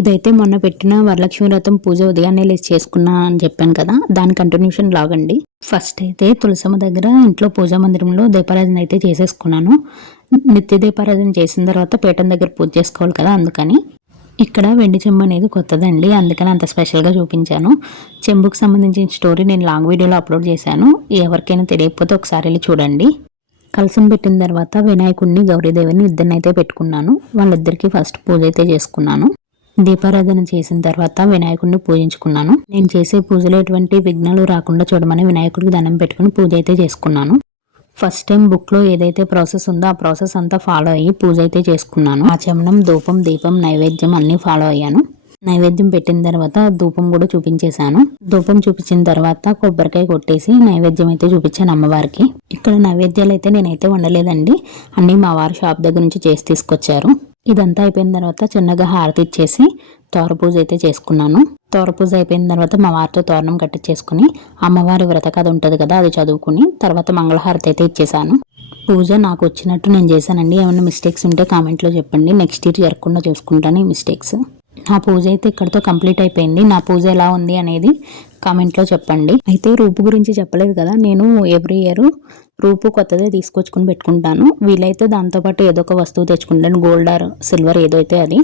ఇదైతే మొన్న పెట్టిన వరలక్ష్మి వ్రతం పూజ ఉదయాన్నే లేచి చేసుకున్నా అని చెప్పాను కదా, దాని కంటిన్యూషన్ లాగండి. ఫస్ట్ అయితే తులసమ్మ దగ్గర ఇంట్లో పూజా మందిరంలో దీపారాధన అయితే చేసేసుకున్నాను. నిత్య దీపారాధన చేసిన తర్వాత పీఠం దగ్గర పూజ చేసుకోవాలి కదా, అందుకని. ఇక్కడ వెండి చెంబు అనేది కొత్తదండి, అందుకని అంత స్పెషల్గా చూపించాను. చెంబుకు సంబంధించిన స్టోరీ నేను లాంగ్ వీడియోలో అప్లోడ్ చేశాను. ఎవరికైనా తెలియకపోతే ఒకసారి వెళ్ళి చూడండి. కలసం పెట్టిన తర్వాత వినాయకుడిని గౌరీదేవిని ఇద్దరినైతే పెట్టుకున్నాను. వాళ్ళిద్దరికీ ఫస్ట్ పూజ అయితే చేసుకున్నాను. దీపారాధన చేసిన తర్వాత వినాయకుడిని పూజించుకున్నాను. నేను చేసే పూజలో ఎటువంటి విఘ్నాలు రాకుండా చూడమని వినాయకుడికి దండం పెట్టుకుని పూజ అయితే చేసుకున్నాను. ఫస్ట్ టైం బుక్లో ఏదైతే ప్రాసెస్ ఉందో ఆ ప్రాసెస్ అంతా ఫాలో అయ్యి పూజ అయితే చేసుకున్నాను. ఆచమనం, ధూపం, దీపం, నైవేద్యం అన్నీ ఫాలో అయ్యాను. నైవేద్యం పెట్టిన తర్వాత ధూపం కూడా చూపించేశాను. ధూపం చూపించిన తర్వాత కొబ్బరికాయ కొట్టేసి నైవేద్యం అయితే చూపించాను అమ్మవారికి. ఇక్కడ నైవేద్యాలు అయితే నేనైతే వండలేదండి, అన్నీ మా వారు షాప్ దగ్గర నుంచి చేసి తీసుకొచ్చారు. ఇదంతా అయిపోయిన తర్వాత చిన్నగా హారతి ఇచ్చేసి తోర పూజ అయితే చేసుకున్నాను. తోర పూజ అయిపోయిన తర్వాత మా వారితో తోరణం కట్టించేసుకుని అమ్మవారి వ్రత కథ ఉంటుంది కదా, అది చదువుకుని తర్వాత మంగళహారతి అయితే ఇచ్చేసాను. పూజ నాకు వచ్చినట్టు నేను చేశానండి. ఏమైనా మిస్టేక్స్ ఉంటే కామెంట్లో చెప్పండి, నెక్స్ట్ ఇయర్ జరగకుండా చూసుకుంటాను ఈ మిస్టేక్స్. నా పూజ అయితే ఇక్కడితో కంప్లీట్ అయిపోయింది. నా పూజ ఎలా ఉంది అనేది కామెంట్లో చెప్పండి. అయితే రూపు గురించి చెప్పలేదు కదా, నేను ఎవ్రీ ఇయర్ రూపు కొత్తదే తీసుకొచ్చుకుని పెట్టుకుంటాను. వీలైతే దాంతోపాటు ఏదో ఒక వస్తువు తెచ్చుకుంటాను, గోల్డ్ ఆర్ సిల్వర్ ఏదో అయితే అది.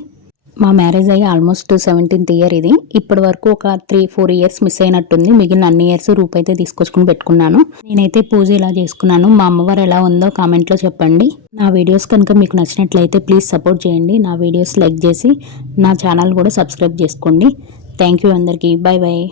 మా మ్యారేజ్ అయ్యి ఆల్మోస్ట్ 17th ఇయర్ ఇది. ఇప్పటి వరకు ఒక 3-4 ఇయర్స్ మిస్ అయినట్టుంది. మిగిలిన అన్ని ఇయర్స్ రూపు అయితే తీసుకొచ్చుకుని పెట్టుకున్నాను. నేనైతే పూజ ఇలా చేసుకున్నాను. మా అమ్మవారు ఎలా ఉందో కామెంట్లో చెప్పండి. నా వీడియోస్ కనుక మీకు నచ్చినట్లయితే ప్లీజ్ సపోర్ట్ చేయండి. నా వీడియోస్ లైక్ చేసి నా ఛానల్ కూడా సబ్స్క్రైబ్ చేసుకోండి. థ్యాంక్ యూ అందరికీ. Bye bye.